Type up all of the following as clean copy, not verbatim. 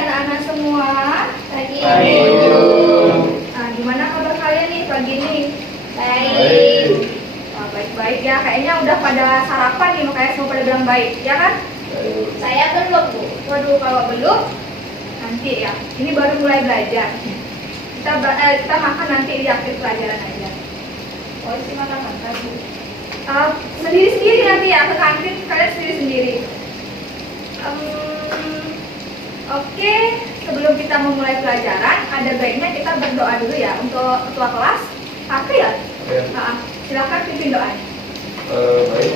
anak-anak semua. Pagi. Nah, gimana kabar kalian nih pagi ini? Baik. Baik-baik ya. Kayaknya udah pada sarapan nih, makanya semua pada bilang baik, ya kan? Saya belum, Bu. Waduh, kalau belum, nanti ya. Ini baru mulai belajar. Kita makan nanti di akhir pelajaran aja. Oh, isi makan-makan, Bu. Sendiri-sendiri nanti ya, ke kantin kalian sendiri-sendiri. Oke, sebelum kita memulai pelajaran, ada baiknya kita berdoa dulu ya untuk ketua kelas. Apa ya? Silakan pimpin doanya. Baik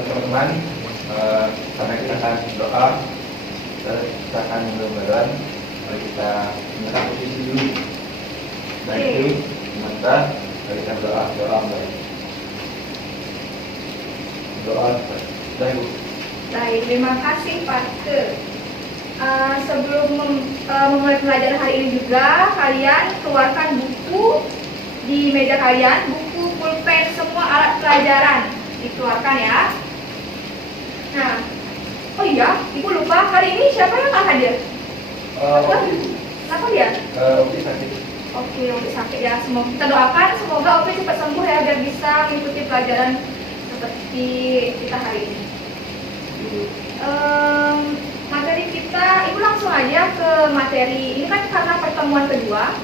teman-teman, karena kita akan doa, kita akan berdoa. Mari kita minta posisi dulu. Dan itu sebentar, mari kita doa baik. Doa baik. Baik, terima kasih Pak Ke. Sebelum memulai pelajaran hari ini juga, kalian keluarkan buku di meja kalian, buku, pulpen, semua alat pelajaran dikeluarkan ya. Nah, oh iya, Ibu lupa, hari ini siapa yang akan hadir? Kenapa dia? Oke, sakit. Oke, sakit ya. Semoga kita doakan, semoga Opi cepat sembuh ya, biar bisa mengikuti pelajaran seperti kita hari ini. Materi kita, Ibu langsung aja ke materi. Ini kan karena pertemuan kedua,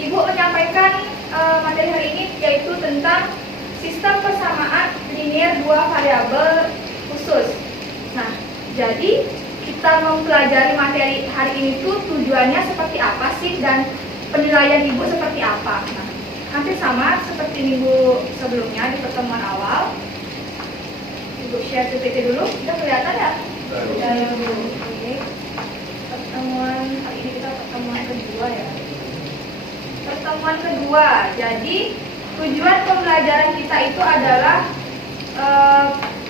Ibu menyampaikan materi hari ini yaitu tentang sistem persamaan linier dua variabel khusus. Nah, jadi kita mempelajari materi hari ini tuh tujuannya seperti apa sih dan penilaian Ibu seperti apa. Nah, hampir sama seperti minggu sebelumnya di pertemuan awal. Ibu share PPT dulu, udah kelihatan ya? Udah ya Bu. Oke. Pertemuan hari ini kita pertemuan kedua ya. Pertemuan kedua. Jadi tujuan pembelajaran kita itu adalah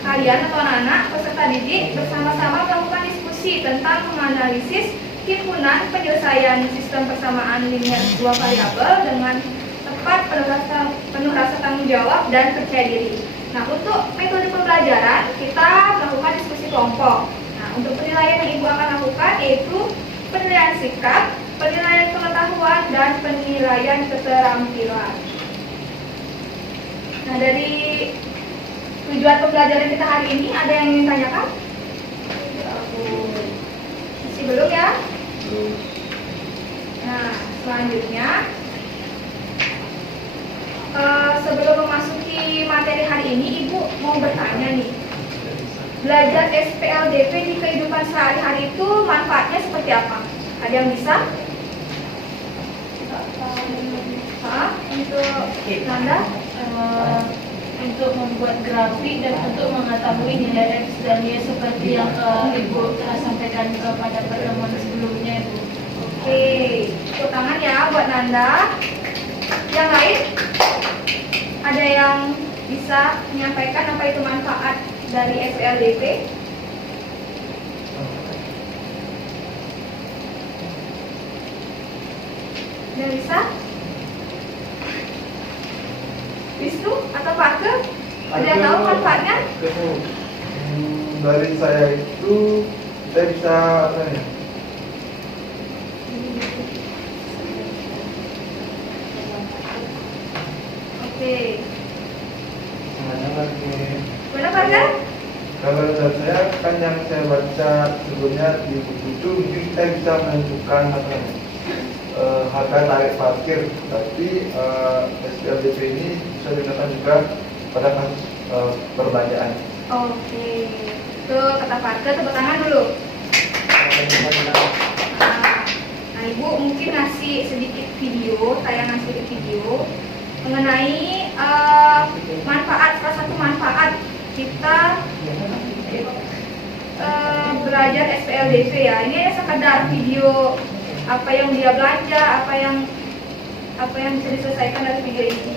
kalian atau anak-anak peserta didik bersama-sama melakukan diskusi tentang menganalisis himpunan penyelesaian sistem persamaan linier dua variabel dengan tepat, penuh rasa tanggung jawab dan percaya diri. Nah, untuk metode pembelajaran kita melakukan diskusi kelompok. Nah, untuk penilaian yang Ibu akan lakukan yaitu penilaian sikap, penilaian pengetahuan, dan penilaian keterampilan. Nah, dari tujuan pembelajaran kita hari ini ada yang ingin tanyakan? Masih belum ya? Nah, selanjutnya sebelum memasuki materi hari ini, Ibu mau bertanya nih, belajar SPLDP di kehidupan sehari-hari itu manfaatnya seperti apa? Ada yang bisa? Untuk Nanda? Untuk membuat grafik dan untuk mengetahui nilai X dan Y seperti yang Ibu telah sampaikan pada pertemuan sebelumnya, Ibu. Oke, tepuk tangan ya buat Nanda. Yang lain? Ada yang bisa menyampaikan apa itu manfaat dari SPLDP? Yang bisa? Wisnu atau Pak Ke? Ada yang tahu manfaatnya? Dari saya itu kita bisa apa ya? Oke. Mana lagi? Mana Pak Ke? Kalau dari saya kan yang saya baca sebelumnya di buku itu mungkin kita bisa menentukan apa ya, harga tarik parkir, tapi SPLDP ini bisa digunakan juga pada kasus perbelanjaan. Oke. Tuh kata Pak Ke, tepuk tangan dulu. Nah, Ibu mungkin ngasih sedikit video, tayangan sedikit video mengenai manfaat, salah satu manfaat kita belajar SPLDP ya. Ini sekedar video apa yang dia belanja, apa yang bisa diselesaikan dari video ini.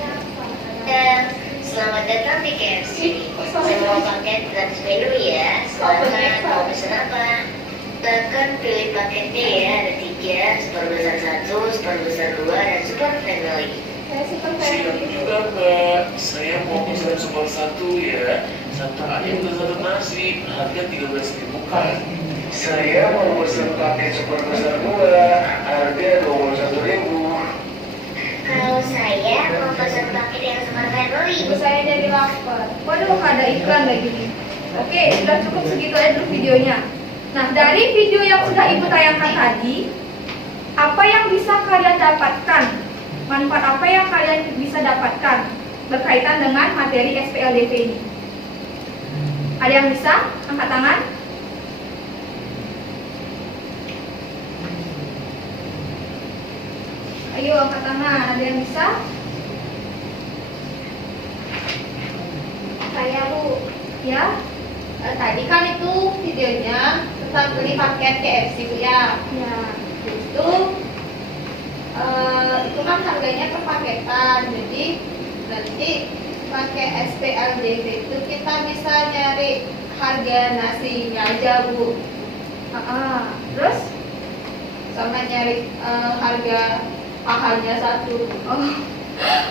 Dan selamat datang di KFC. Semua paket gratis menu ya. Selamat, mau pesan apa? Tekan pilih paketnya ya. Ada 3, super besar 1, super besar 2, dan super family. Siap juga Mbak, saya mau pesan super 1 ya. Satu ayam dan satu nasi, harga 13.000 kan? Saya mau pesan paket super besar 2, harga 21.000. Kalau saya mau pesan paket yang super family. Ibu saya jadi lapar. Waduh, ada iklan lagi nih. Oke, sudah cukup segitu aja dulu videonya. Nah, dari video yang sudah ibu tayangkan tadi, apa yang bisa kalian dapatkan? Manfaat apa yang kalian bisa dapatkan berkaitan dengan materi SPLDP ini? Ada yang bisa? Angkat tangan. Ayo angkat tangan, ada yang bisa? Saya Bu, Ya? tadi kan itu videonya tentang beli paket KFC Bu ya. Ya. Itu kan harganya per paketan, jadi nanti pakai SPLDP itu kita bisa nyari harga nasinya aja Bu, Terus? sama nyari harga pahanya satu. Oh.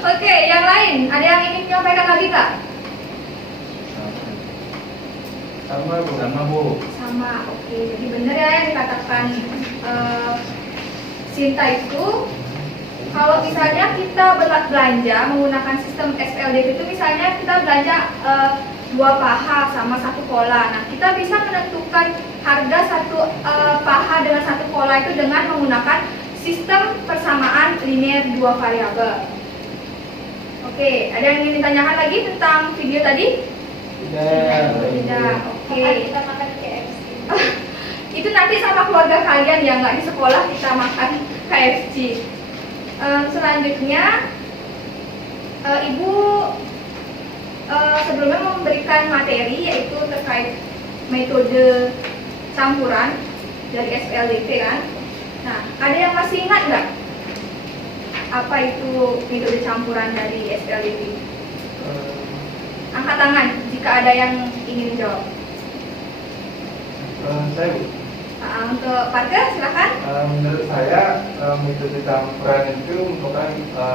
Oke, yang lain ada yang ingin menyampaikan lagi nggak? Sama Bu. Sama, oke. Jadi benar ya yang dikatakan Sinta itu, kalau misalnya kita belanja menggunakan sistem SPLDP itu, misalnya kita belanja 2 paha sama 1 kola. Nah, kita bisa menentukan harga 1 paha dengan 1 kola itu dengan menggunakan sistem persamaan linear 2 variabel. Oke, ada yang ingin ditanyakan lagi tentang video tadi? Tidak. Oke. Kita makan KFC. Itu nanti sama keluarga kalian ya, nggak di sekolah kita makan KFC. Selanjutnya, Ibu sebelumnya memberikan materi yaitu terkait metode campuran dari SPLDP kan. Nah, ada yang masih ingat nggak apa itu metode campuran dari SPLDP? Angkat tangan jika ada yang ingin jawab. Saya Bu. Untuk Parker, silakan. Menurut saya metode campuran itu merupakan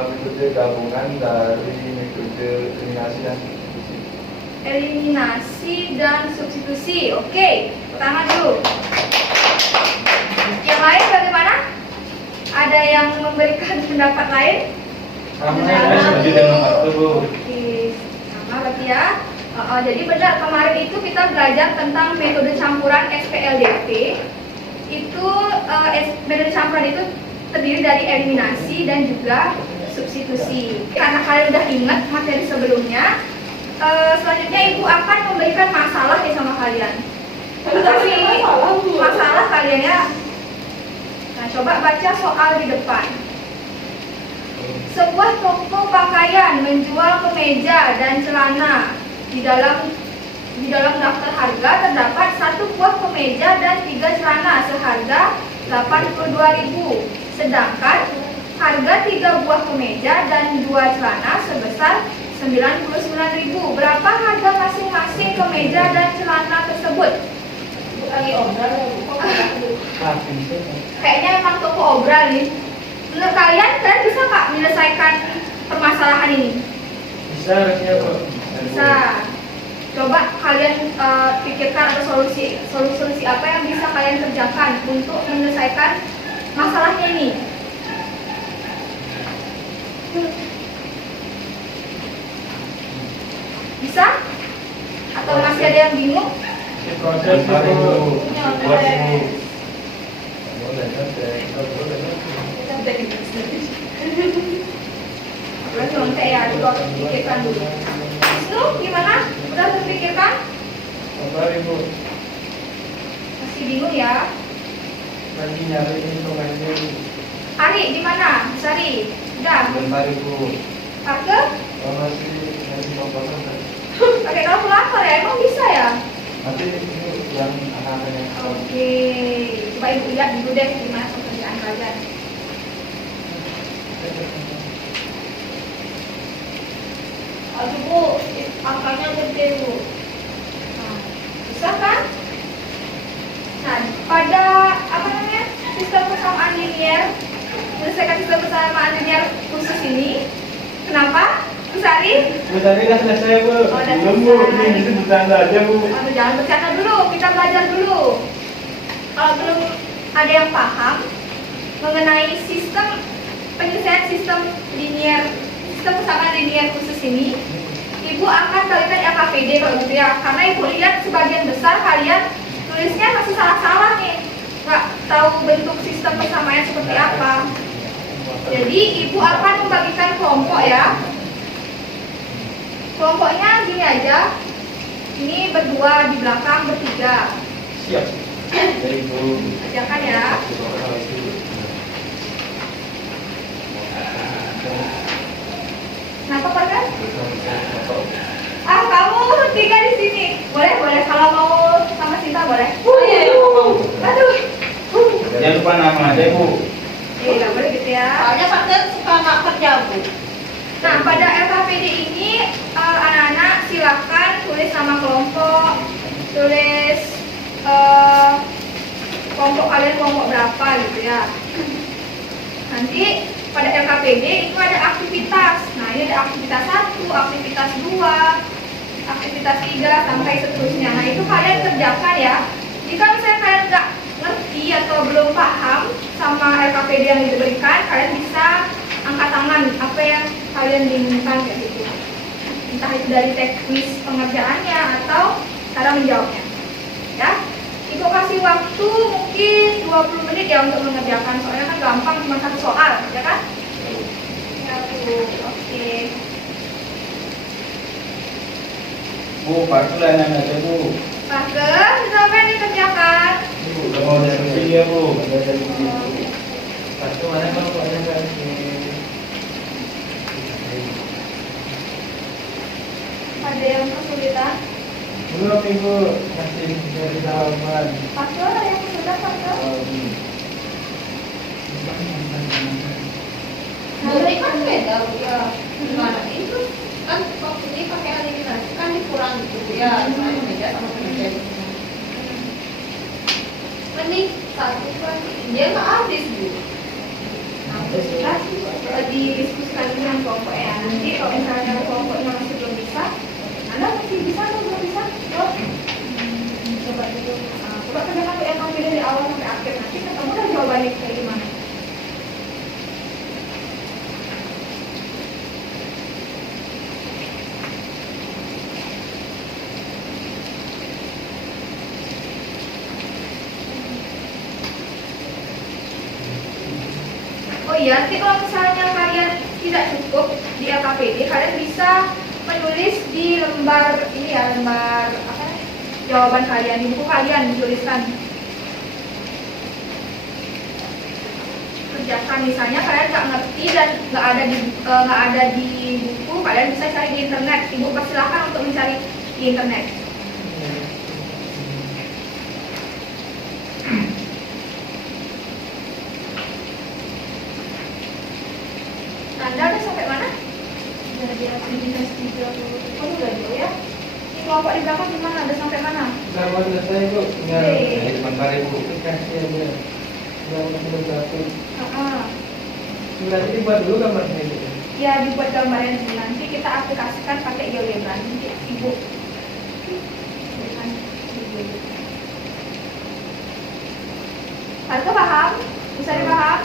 metode gabungan dari metode eliminasi dan substitusi. Eliminasi dan substitusi. Oke, pertama dulu. Yang lain bagaimana? Ada yang memberikan pendapat lain? Setuju dengan Pak Bu. Oke, sama berarti ya. Jadi benar, kemarin itu kita belajar tentang metode campuran SPLDP. Itu metode campuran itu terdiri dari eliminasi dan juga substitusi. Karena kalian udah ingat materi sebelumnya, selanjutnya Ibu akan memberikan masalah nih sama kalian. Tapi masalah kalian ya. Nah, coba baca soal di depan. Sebuah toko pakaian menjual kemeja dan celana. Di dalam daftar harga terdapat 1 buah kemeja dan 3 celana seharga 82.000. Sedangkan harga 3 buah kemeja dan 2 celana sebesar 99.000. Berapa harga masing-masing kemeja dan celana tersebut? Lagi obral ya Bu. Kayaknya emang toko obral nih. Menurut kalian bisa nggak menyelesaikan permasalahan ini? Bisa harusnya Bu. Bisa. Coba kalian pikirkan ada solusi apa yang bisa kalian kerjakan untuk menyelesaikan masalahnya ini. Bisa? Atau masih ada yang bingung? Proses itu. Berarti nanti ya, coba pikirkan dulu. Wisnu, gimana? Udah terpikirkan? Masih bingung ya? Lagi nyari instrumennya. Ari, di mana? Sari, udah. Bentar Ibu. Parker? Masih nyari komponen. Pakai kalkulator ya? Emang bisa ya? Nanti ini yang anak-anaknya. Oke, coba Ibu lihat dulu deh gimana pekerjaan kalian. Aduh Bu, angkanya gede Bu. Nah, bisa kan? Nah, pada sistem persamaan linear, menyelesaikan sistem persamaan linear khusus ini, kenapa? Bu Sari? Bu tadi udah selesai Bu. udah Belum Bu, selesai. ini bercanda aja Bu. Jangan bercanda dulu, kita belajar dulu. kalau belum ada yang paham mengenai sistem penyelesaian sistem persamaan linier khusus ini, Ibu akan kalikan LKPD kalau gitu ya. Karena Ibu lihat sebagian besar kalian tulisnya masih salah-salah nih, nggak tahu bentuk sistem persamaan seperti apa. Jadi Ibu akan membagikan kelompok ya. Kelompoknya gini aja. Ini berdua, di belakang bertiga. Siap. Dari Bu. Ajakan ya. Kenapa Parkan? Ah, kamu tiga di sini. Boleh. Kalau mau sama Sinta boleh. Aduh. Jangan lupa nama aja Bu. Nggak boleh gitu ya. Soalnya partner suka nggak kerja, Bu. Nah, pada LKPD ini anak-anak silakan tulis nama kelompok, tulis kelompok kalian kelompok berapa gitu ya. Nanti pada LKPD itu ada aktivitas. Nah, ini ada aktivitas 1, aktivitas 2, aktivitas 3 sampai seterusnya. Nah, itu kalian kerjakan ya. Jika misalnya kalian nggak ngerti atau belum paham sama LKPD yang diberikan, kalian bisa angkat tangan apa yang kalian bingungkan kayak gitu. Entah itu dari teknis pengerjaannya atau cara menjawabnya. Ya. Ibu kasih waktu mungkin 20 menit ya untuk mengerjakan, soalnya kan gampang, cuma satu soal, ya kan? Ya Bu, oke. Bu, parkiran aja Bu. Parker, sudah apa yang dikerjakan? Udah mau diskusi ya Bu. Satu mana kelompoknya kan? Ada yang kesulitan? Belum Ibu, masih dari halaman. Parker, ada yang kesulitan Parker? Jadi kan beda, Bu, ya. Gimana itu? Kan waktu ini pakai eliminasi kan dikurang gitu ya. Soalnya beda sama pengerjaan. Mending satu kan dia nggak habis, Bu. Nah, kita didiskusikan dengan kelompok ya. Nanti kalau misalnya kelompoknya masih belum bisa, Anda masih bisa atau belum bisa? Oh, coba dulu. Coba kerjakan tuh yang dari awal sampai akhir. Nanti ketemu dah jawabannya kayak gimana. Oh iya, nanti kalau misalnya kalian tidak cukup di LKPD, kalian bisa menulis di lembar ini ya, lembar apa? Jawaban kalian di buku kalian dituliskan. Kerjakan misalnya kalian nggak ngerti dan nggak ada di buku, kalian bisa cari di internet. Ibu persilahkan untuk mencari di internet. Anda udah sampai mana? Dari aktivitas 30. Oh, udah dulu ya. Ini kelompok di belakang gimana? Udah sampai mana? Sudah mau selesai Bu. Tinggal Oke. Sebentar Ibu. aplikasi aja. Sudah mau satu. Ah. Berarti dibuat dulu gambarnya Ibu. Ya, dibuat gambarnya dulu. Nanti kita aplikasikan pakai GeoGebra. Nanti Ibu berikan di GeoGebra. Harga paham? Bisa dipaham?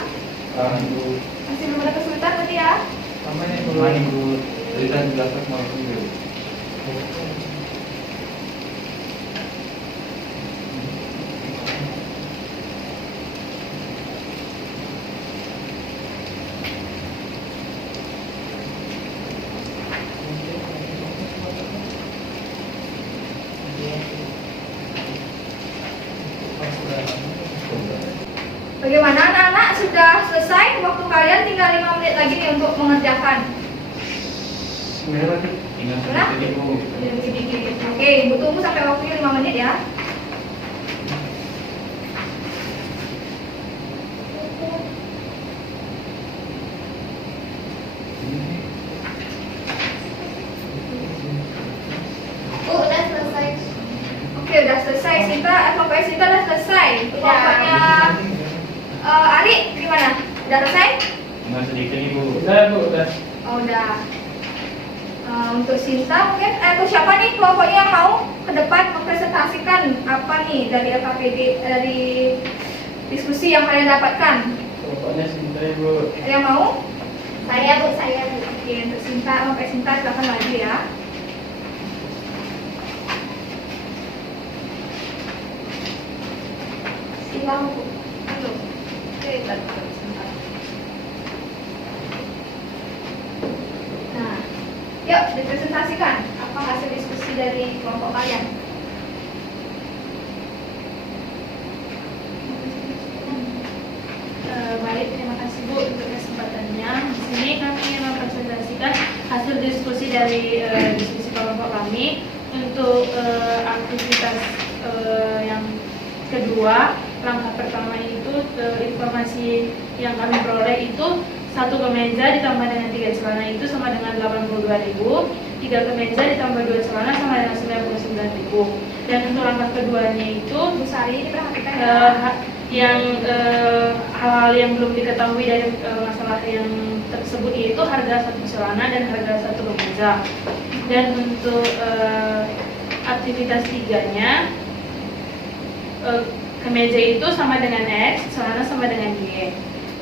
Bu. Masih belum ada kesulitan berarti ya? Sama nih Bu. Mana Bu? Tulisan belakang mau Bu. Bagaimana anak-anak? Sudah selesai? Waktu kalian tinggal 5 menit lagi nih untuk mengerjakan. Tinggal Nah. sedikit Bu. Oke, Ibu tunggu sampai waktunya 5 menit ya. Udah selesai. Oke, udah selesai. Kelompoknya Sinta udah selesai. Kelompoknya Ari gimana? Udah selesai? Tinggal sedikit Ibu. Udah Bu, udah. Oh, udah. Untuk Sinta mungkin, untuk siapa nih kelompoknya yang mau depan mempresentasikan apa nih dari LKPD, dari diskusi yang kalian dapatkan. Bapaknya Sinta Ibu. Ada yang mau? Saya Bu. Oke, untuk Sinta, sampai Sinta silakan maju ya. Silang Bu. Halo. Oke, sebentar. Nah, yuk dipresentasikan apa hasil diskusi dari kelompok kalian. Baik, terima kasih Bu untuk kesempatannya. Di sini kami ingin mempresentasikan hasil diskusi dari diskusi kelompok kami untuk aktivitas yang kedua. Langkah pertama itu informasi yang kami peroleh itu 1 kemeja ditambah dengan 3 celana itu sama dengan 82.000, 3 kemeja ditambah 2 celana sama dengan 99.000. Dan untuk langkah keduanya itu Bu Sari diperhatikan ya. yang hal-hal yang belum diketahui dari masalah yang tersebut yaitu harga 1 celana dan harga 1 kemeja. Dan untuk aktivitas tiganya, kemeja itu sama dengan X, celana sama dengan Y.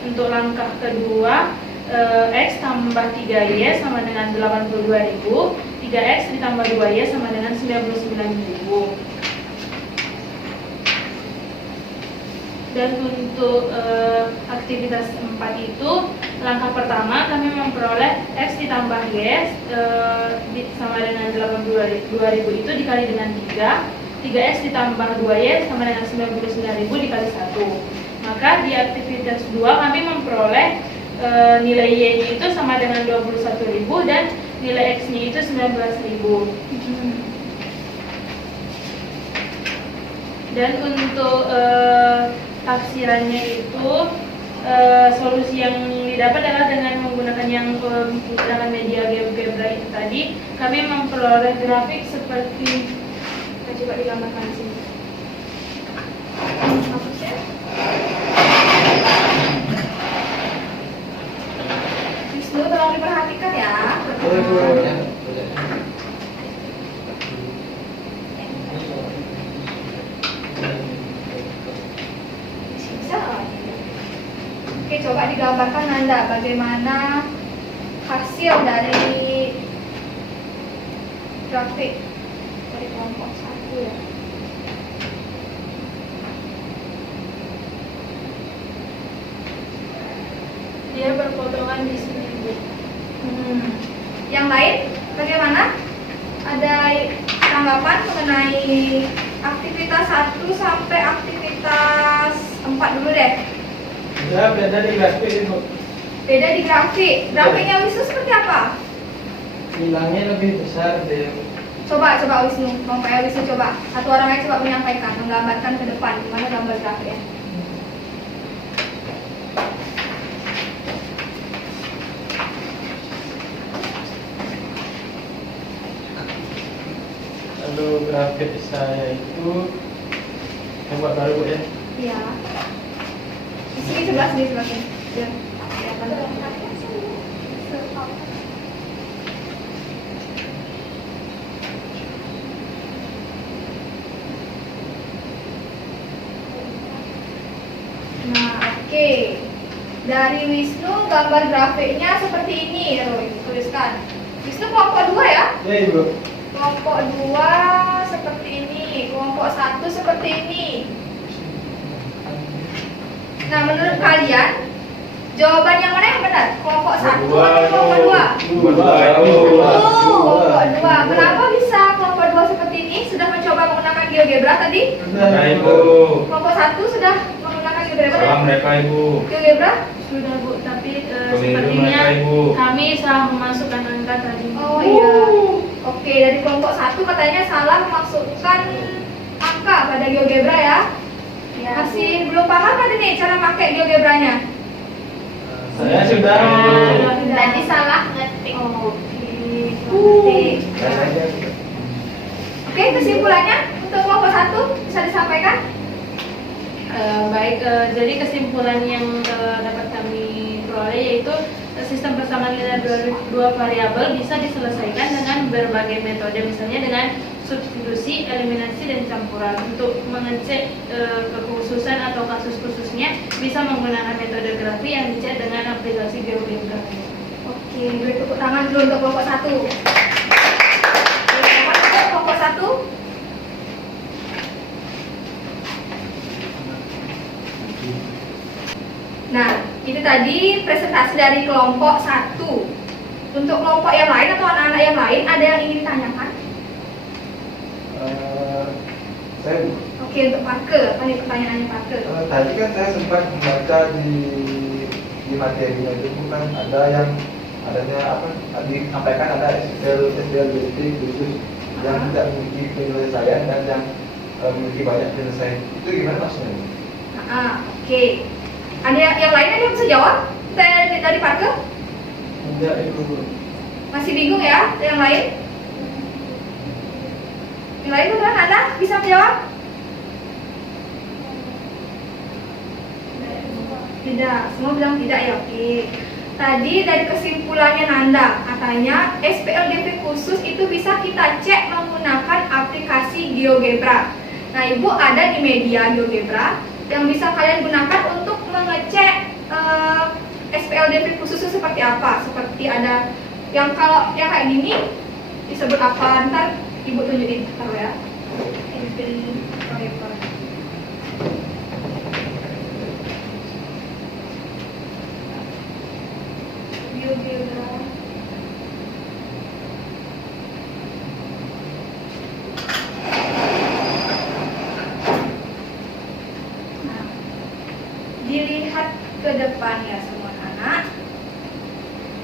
Untuk langkah kedua, X tambah 3Y sama dengan 82.000, 3X ditambah 2Y sama dengan 99.000. Dan untuk aktivitas 4 itu, langkah pertama kami memperoleh X ditambah Y sama dengan 82.000 itu dikali dengan 3X ditambah 2Y sama dengan 99.000 dikali 1. Maka di aktivitas 2 kami memperoleh nilai Y-nya itu sama dengan 21.000 dan nilai X-nya itu 19.000. Dan untuk tafsirannya itu solusi yang didapat adalah dengan menggunakan yang menggunakan media GeoGebra itu tadi, kami memperoleh grafik seperti Coba digambarkan di sini. Maksudnya? Wisnu tolong diperhatikan ya. Bisa. Oke, coba digambarkan Nanda bagaimana hasil dari grafik dari kelompok 1 ya. dia berpotongan di sini Bu. Yang lain bagaimana? Ada tanggapan mengenai aktivitas 1 sampai aktivitas 4 dulu deh. Ya, beda di grafik Ibu. Beda di grafik. Grafiknya Wisnu seperti apa? Bilangnya lebih besar deh. Coba Wisnu, Bang Wisnu coba. Satu orang aja coba menyampaikan, menggambarkan ke depan gimana gambar grafiknya. Lalu grafik saya itu coba baru Bu ya. Iya. Di sini sebelah sini. Biar kelihatan. Nah, oke. Dari Wisnu gambar grafiknya seperti ini, Roy. Tuliskan. Wisnu kelompok 2 ya? Ya Ibu. Kelompok 2 seperti ini, kelompok 1 seperti ini. Nah, menurut kalian jawaban yang mana yang benar? Kelompok 1 atau kelompok 2? Kelompok 2. Kenapa bisa kelompok 2 seperti ini? Sudah mencoba menggunakan GeoGebra tadi? Sudah Ibu. Kelompok 1 sudah menggunakan GeoGebra? Ibu. GeoGebra? Sudah Bu, tapi mereka, sepertinya Ibu. kami salah memasukkan angka tadi. Oh iya. Oke, dari kelompok 1 katanya salah memasukkan angka pada GeoGebra ya? Masih belum paham tadi nih cara pakai GeoGebranya? Saya sudah. Tadi salah ngetik. Oke, kesimpulannya untuk kelompok 1 bisa disampaikan? Baik, jadi kesimpulan yang dapat kami peroleh yaitu sistem persamaan linear dua variabel bisa diselesaikan dengan berbagai metode, misalnya dengan substitusi, eliminasi, dan campuran. Untuk mengecek kekhususan atau kasus khususnya bisa menggunakan metode grafi yang dicek dengan aplikasi GeoGebra. Oke, beri tepuk tangan dulu untuk kelompok 1. Untuk kelompok 1. Nah, itu tadi presentasi dari kelompok 1. Untuk kelompok yang lain atau anak-anak yang lain, ada yang ingin ditanyakan? Saya Oke, untuk Parker, apa nih pertanyaannya Parker? tadi kan saya sempat membaca di materinya itu bukan ada yang adanya apa disampaikan ada SPLDT khusus yang tidak memiliki penyelesaian dan yang memiliki banyak penyelesaian. Itu gimana maksudnya? Oke. Ada yang lain ada yang bisa jawab dari Parker? Enggak, Ibu. Masih bingung ya? Yang lain? Yang lain udah ada? Bisa menjawab? Tidak, semua bilang tidak ya. Oke. Tadi dari kesimpulannya Nanda, katanya SPLDT khusus itu bisa kita cek menggunakan aplikasi GeoGebra. Nah, Ibu ada di media GeoGebra yang bisa kalian gunakan untuk mengecek SPLDT khusus itu seperti apa. Seperti ada yang kalau yang kayak gini disebut apa? Ntar Ibu tunjukin taruh ya. GeoGebra. Nah, dilihat ke depan ya semua anak.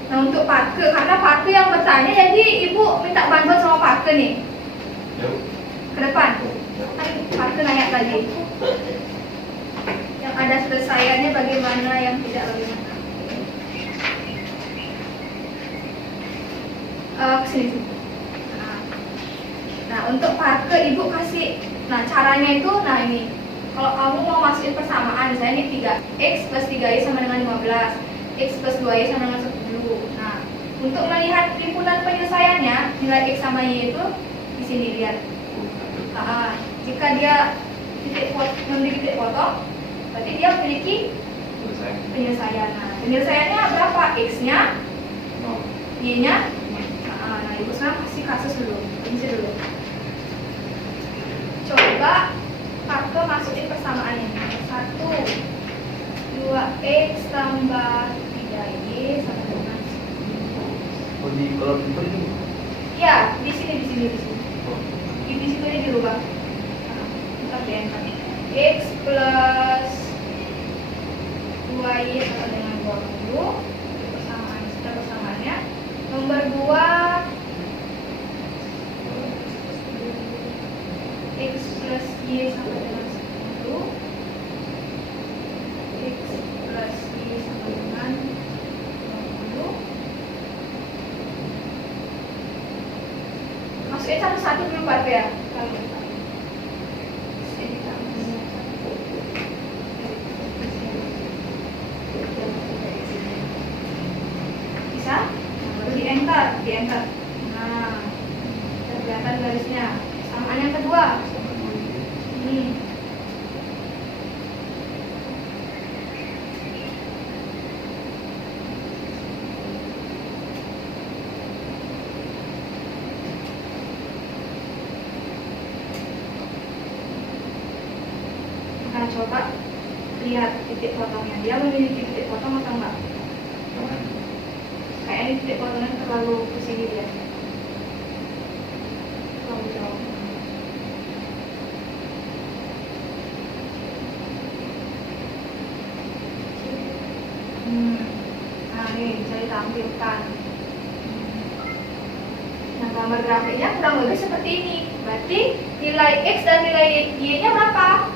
Nah, untuk Parker, karena Parker yang bertanya, jadi Ibu minta bantuan sama Parker nih. Ke depan. Kan Parker nanya tadi. Yang ada selesaiannya bagaimana, yang tidak bagaimana. Kesini. Nah, untuk Parker Ibu kasih, nah caranya itu, nah ini. Kalau kamu mau masukin persamaan, misalnya ini 3x plus 3y sama dengan 15, x plus 2y sama dengan 10. Nah, untuk melihat himpunan penyelesaiannya, nilai x sama y itu di sini lihat. Jika dia memiliki titik potong, berarti dia memiliki penyelesaian. Nah, penyelesaiannya berapa? X-nya, y-nya. Nah, Ibu sekarang kasih kasus dulu, rinci dulu. Coba Parker masukin persamaannya. 1 2x tambah 3y sama dengan 10. Oh, di kalau ini Iya, di sini. Di situ ini dirubah. Ntar di enter. X plus 2y sama dengan 20. Persamaan, sudah persamaannya. Nomor 2 x plus y sama dengan 10. X plus y sama dengan 20. Maksudnya satu-satu dulu Pak ya. Bisa? Baru di enter. Nah, kelihatan garisnya. Samaan yang kedua. Nah, coba lihat titik potongnya. Dia memiliki titik potong atau enggak? Kayaknya titik potongnya terlalu ke sini dia. Terlalu jauh. Nah, ini bisa ditampilkan. Nah, gambar grafiknya kurang lebih seperti ini. Berarti nilai X dan nilai Y-nya berapa?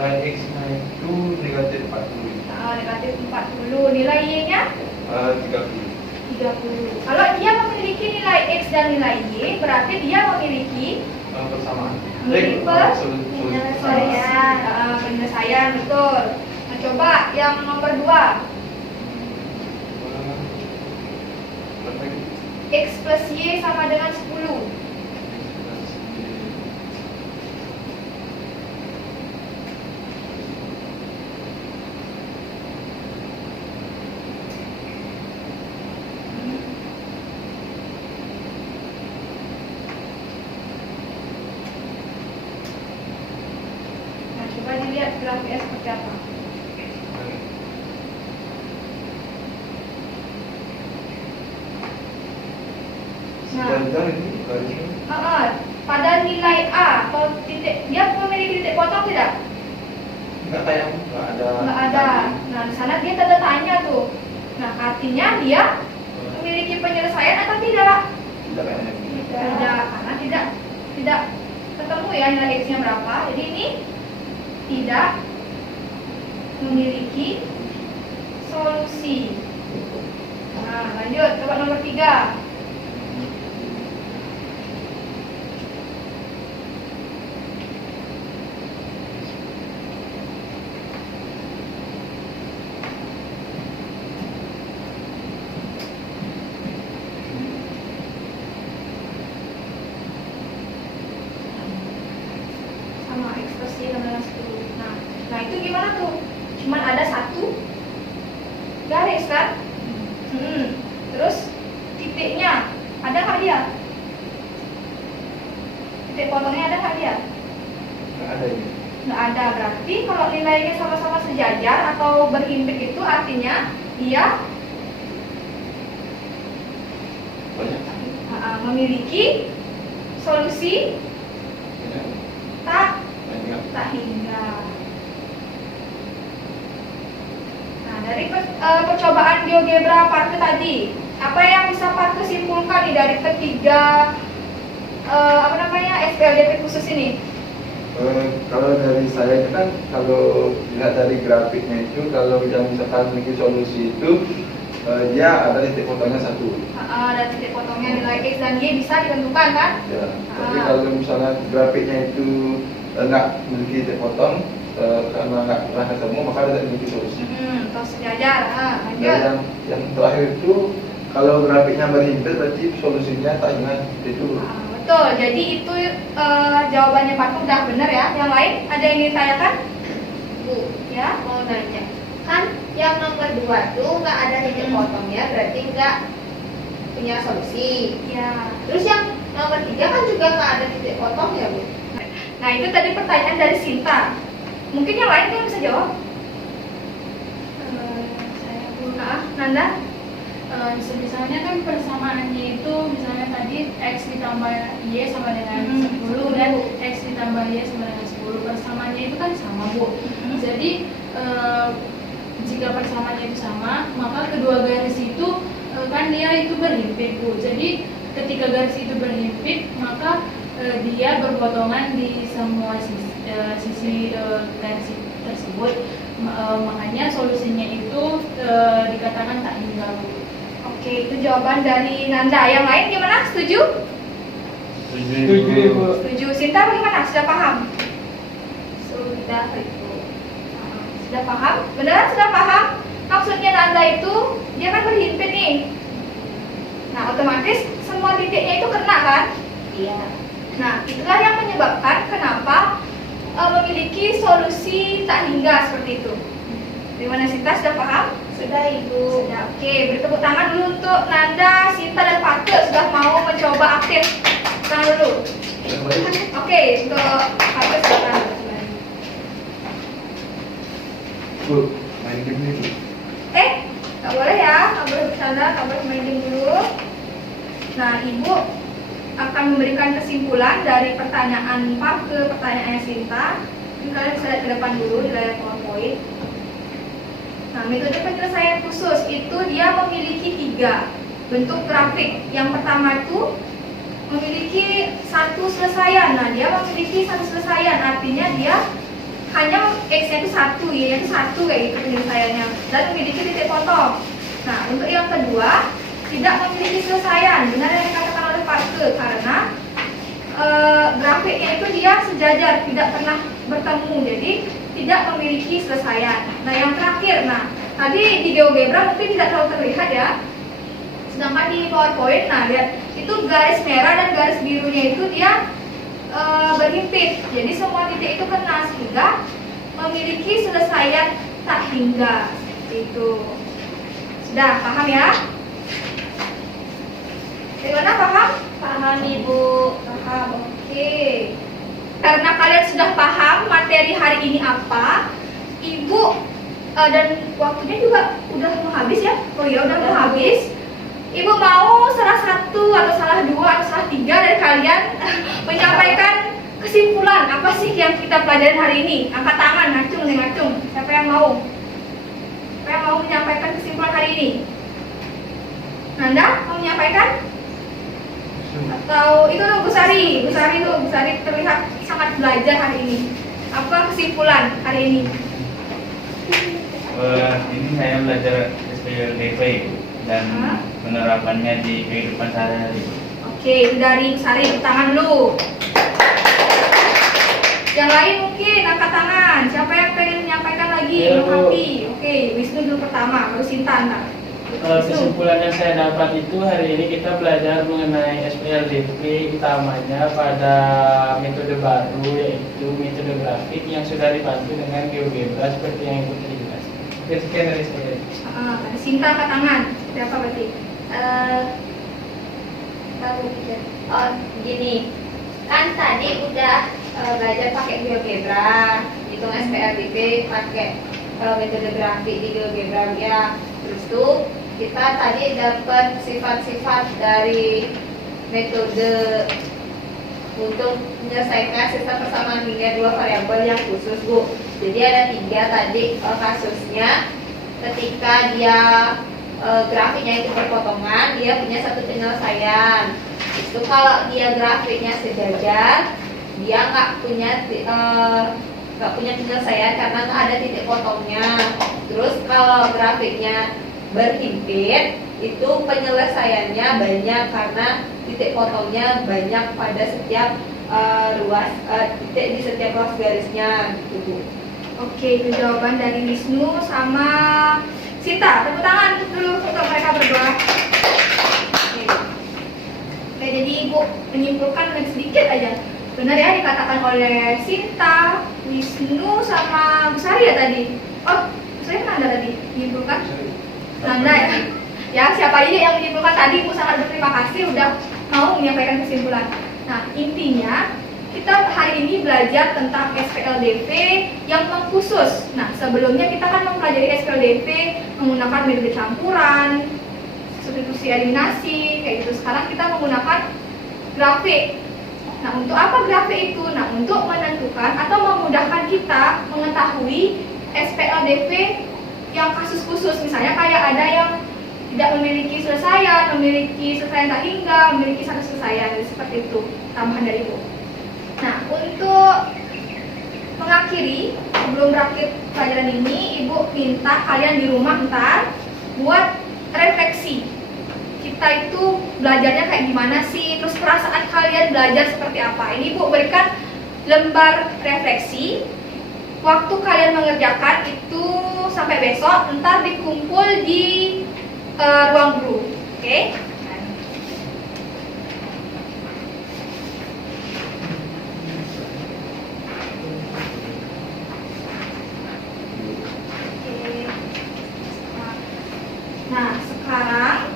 nilai x-nya itu negatif 40. Nah, negatif 40. Nilai Y-nya? 30. 30. Kalau dia memiliki nilai X dan nilai Y, berarti dia memiliki Persamaan. memiliki penyelesaian. Penyelesaian, betul. Nah, coba yang nomor 2. X plus Y sama dengan 10. Coba dilihat grafiknya seperti apa. Sejajar ini garisnya. Pada nilai A atau titik, dia memiliki titik potong tidak? Enggak kayak enggak ada. Nggak ada. Nah, di sana dia tanda tanya tuh. Nah, artinya dia memiliki penyelesaian atau tidak? Tidak kayaknya. Tidak, karena tidak ketemu ya nilai X-nya berapa. Jadi ini tidak memiliki solusi. Nah, lanjut, coba nomor 3. Sama ekspresi 16 nah itu gimana tuh? Cuman ada satu garis kan? Terus titiknya ada nggak dia? Titik potongnya ada nggak dia? Enggak ada ini. Nggak ada, berarti kalau nilainya sama-sama sejajar atau berhimpit itu artinya dia Banyak. memiliki solusi Banyak. tak hingga. Nah, dari percobaan GeoGebra Parke tadi, apa yang bisa Parke simpulkan nih dari ketiga SPLDP khusus ini? Kalau dari saya itu kan kalau lihat dari grafiknya itu kalau yang misalkan memiliki solusi itu dia ada titik potongnya satu. Ada titik potongnya nilai X dan Y bisa ditentukan kan? Ya. Tapi kalau misalnya grafiknya itu enggak memiliki titik potong karena enggak pernah ketemu maka tidak memiliki solusi. Terus sejajar. Dan Lanjut. yang terakhir itu kalau grafiknya berhimpit berarti solusinya tak ingat itu. Betul. Jadi itu jawabannya Pak udah benar ya. Yang lain ada yang ingin ditanyakan? Bu, Ya. mau nanya. Kan yang nomor 2 tuh nggak ada titik potongnya, berarti nggak punya solusi. Ya. Terus yang nomor 3 kan juga nggak ada titik potong ya, Bu? Nah, itu tadi pertanyaan dari Sinta. Mungkin yang lain yang bisa jawab? Saya pun Nanda? misalnya kan persamaannya itu misalnya tadi X ditambah Y sama dengan 10 dan X ditambah Y sama dengan 10. Persamaannya itu kan sama, Bu. Jadi jika persamaannya itu sama, maka kedua garis itu kan dia itu berhimpit, Bu. Jadi ketika garis itu berhimpit, maka dia berpotongan di semua sisi garis tersebut. Makanya solusinya itu dikatakan tak hingga, Bu. Oke, itu jawaban dari Nanda. Yang lain gimana? Setuju? Setuju, Ibu. Setuju. Sinta bagaimana? Sudah paham? Sudah itu. Sudah paham? Beneran sudah paham? Maksudnya Nanda itu dia kan berhimpit nih. Nah, otomatis semua titiknya itu kena kan? Iya. Nah, itulah yang menyebabkan kenapa memiliki solusi tak hingga seperti itu. Gimana Sinta, sudah paham? Sudah, Ibu. Sudah. Oke, beri tepuk tangan dulu untuk Nanda, Sinta, dan Parke sudah mau mencoba aktif. Tangan dulu. Oke, untuk Parke silakan. Bu, main game ini. Nggak boleh ya, nggak boleh bercanda, nggak boleh main game dulu. Nah, Ibu akan memberikan kesimpulan dari pertanyaan Parke, pertanyaannya Sinta. Ini kalian bisa lihat ke depan dulu di layar PowerPoint. Nah, metode penyelesaian khusus itu dia memiliki 3 bentuk grafik. Yang pertama itu memiliki satu selesaian. Nah, dia memiliki satu selesaian, artinya dia hanya X-nya itu 1, Y-nya itu 1 kayak gitu penyelesaiannya, dan memiliki titik potong. Nah, untuk yang kedua tidak memiliki selesaian, benar yang dikatakan oleh Parke, karena grafiknya itu dia sejajar, tidak pernah bertemu, jadi tidak memiliki selesaian. Nah, yang terakhir, tadi di GeoGebra mungkin tidak terlalu terlihat ya, sedangkan di PowerPoint, lihat itu garis merah dan garis birunya itu dia berhimpit, jadi semua titik itu kena sehingga memiliki selesaian tak hingga. Itu sudah paham ya? Bagaimana, paham? Paham, Ibu. Paham, oke. Karena kalian sudah paham materi materi hari ini apa, Ibu dan waktunya juga udah mau habis ya. Oh iya, udah mau habis. Ibu mau salah satu atau salah dua atau salah tiga dari kalian menyampaikan kesimpulan apa sih yang kita pelajarin hari ini? Angkat tangan, ngacung nih ngacung. Siapa yang mau? Siapa yang mau menyampaikan kesimpulan hari ini? Nanda mau menyampaikan? Atau itu tuh Bu Sari terlihat sangat belajar hari ini. Apa kesimpulan hari ini? Ini saya belajar SPLDP dan penerapannya di kehidupan sehari-hari. Oke, itu dari Bu Sari, tangan dulu. Yang lain mungkin angkat tangan. Siapa yang pengen menyampaikan lagi? Ya, Bu. Hati. Oke, Wisnu dulu pertama, baru Sinta ntar. Kesimpulan yang saya dapat itu hari ini kita belajar mengenai SPLDP, utamanya pada metode baru yaitu metode grafik yang sudah dibantu dengan GeoGebra seperti yang Ibu tadi jelaskan. Sekian dari saya. Ada Sinta angkat tangan. Siapa berarti? Baru pikir. Oh, gini. Kan tadi udah belajar pakai GeoGebra, hitung SPLDP pakai metode grafik di GeoGebra ya. Terus tuh kita tadi dapat sifat-sifat dari metode untuk menyelesaikan sistem persamaan hingga dua variabel yang khusus, Bu. Jadi ada tiga tadi kasusnya. Ketika dia grafiknya itu berpotongan, dia punya satu penyelesaian. Itu kalau dia grafiknya sejajar, dia nggak punya penyelesaian karena nggak ada titik potongnya. Terus kalau grafiknya berhimpit, itu penyelesaiannya banyak karena titik potongnya banyak pada setiap ruas titik di setiap ruas garisnya gitu. Oke, itu jawaban dari Wisnu sama Sinta. Tepuk tangan dulu untuk mereka berdua. Oke, jadi Ibu menyimpulkan dengan sedikit aja. Benar ya dikatakan oleh Sinta, Wisnu sama Bu Sari ya tadi. Oh, Bu Sari kan ada tadi menyimpulkan. Nanda ya. Ya, siapa aja yang menyimpulkan tadi, Bu sangat berterima kasih udah mau menyampaikan kesimpulan. Nah, intinya kita hari ini belajar tentang SPLDP yang mengkhusus. Nah, sebelumnya kita kan mempelajari SPLDP menggunakan metode campuran, substitusi eliminasi, kayak gitu. Sekarang kita menggunakan grafik. Nah, untuk apa grafik itu? Nah, untuk menentukan atau memudahkan kita mengetahui SPLDP yang kasus khusus. Misalnya kayak ada yang tidak memiliki selesaian, memiliki selesaian tak hingga, memiliki satu selesaian, seperti itu tambahan dari Ibu. Nah, untuk mengakhiri, sebelum berakhir pelajaran ini, Ibu minta kalian di rumah ntar buat refleksi. Kita itu belajarnya kayak gimana sih? Terus perasaan kalian belajar seperti apa? Ini Ibu berikan lembar refleksi. Waktu kalian mengerjakan itu sampai besok, ntar dikumpul di ruang guru. Oke? Nah, sekarang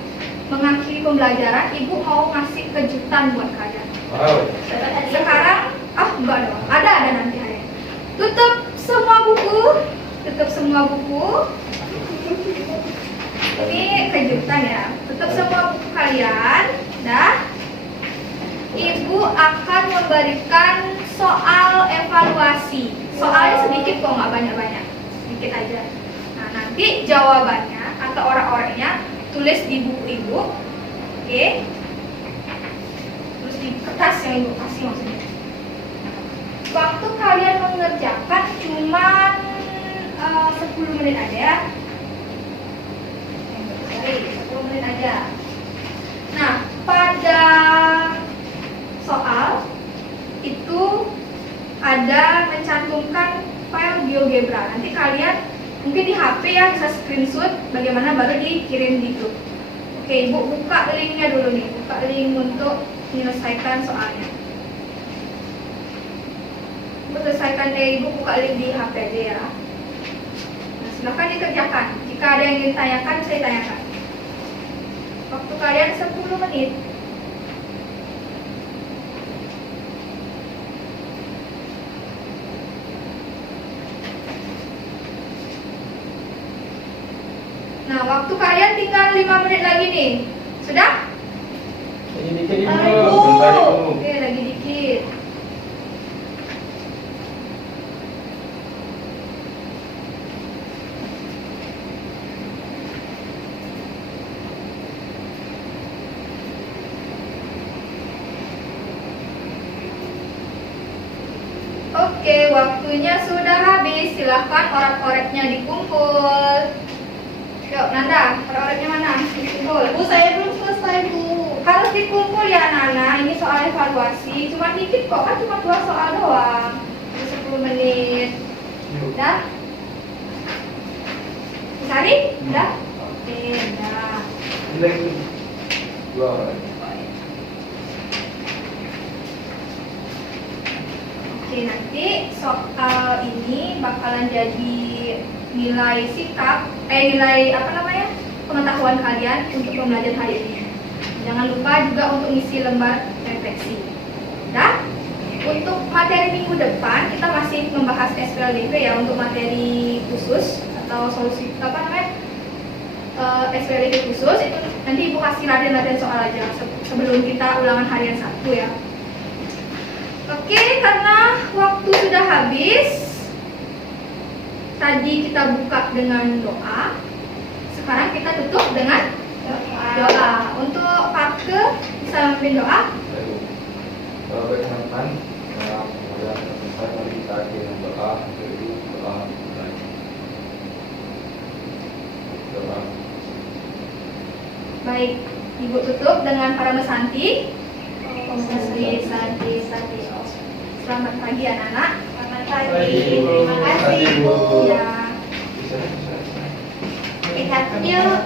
mengakhiri pembelajaran, Ibu mau ngasih kejutan buat kalian. Wow. Sekarang, enggak dong, ada nanti hari. Tutup semua buku, Ini kejutan ya. Tutup semua buku kalian, dah. Ibu akan memberikan soal evaluasi. Soalnya sedikit kok, nggak banyak-banyak, sedikit aja. Nah, nanti jawabannya atau orang-orangnya tulis di buku Ibu, oke? Terus di kertas yang Ibu kasih maksudnya. Waktu kalian mengerjakan cuma 10 menit aja ya. 10 menit aja. Nah, pada soal itu ada mencantumkan file GeoGebra. Nanti kalian mungkin di HP ya bisa screenshot bagaimana baru dikirim di grup. Oke, Ibu buka linknya dulu nih. Buka link untuk menyelesaikan soalnya. Selesaikan Ibu buka link di HP aja ya. Nah, silakan dikerjakan. Jika ada yang ingin ditanyakan, saya tanyakan. Waktu kalian 10 menit. Nah, waktu kalian tinggal 5 menit lagi nih. Sudah? Lagi dikit Ibu. Bentar, Ibu. Oke, lagi dikit. Oke, waktunya sudah habis. Silahkan orek-oreknya dikumpul. Yuk, Nanda, orek-oreknya mana? Dikumpul. Bu, saya belum selesai, Bu. Harus dikumpul ya, Nana. Ini soal evaluasi. Cuma dikit kok, kan cuma 2 soal doang. 10 menit. Yuk. Udah? Sari? Udah? Oke, udah. Nilai itu 2 orang. Oke, nanti soal ini bakalan jadi nilai sikap, nilai apa namanya, pengetahuan kalian untuk pembelajaran hari ini. Jangan lupa juga untuk ngisi lembar refleksi. Nah, untuk materi minggu depan kita masih membahas SPLDP ya, untuk materi khusus atau solusi apa namanya, SPLDP khusus itu nanti Ibu kasih latihan soal aja sebelum kita ulangan harian 1 ya. Oke, karena waktu sudah habis, tadi kita buka dengan doa, sekarang kita tutup dengan doa. Untuk Parke bisa memimpin doa. Baik teman-teman, kemudian selesai mari kita akhiri dengan doa, yaitu doa mulai. Doa. Baik, Ibu tutup dengan para mesanti. Santi. Selamat pagi anak-anak. Selamat Pagi, pagi. Bu. Terima kasih, Pagi, Bu. Bu. Ya. Bisa. Lihat yuk.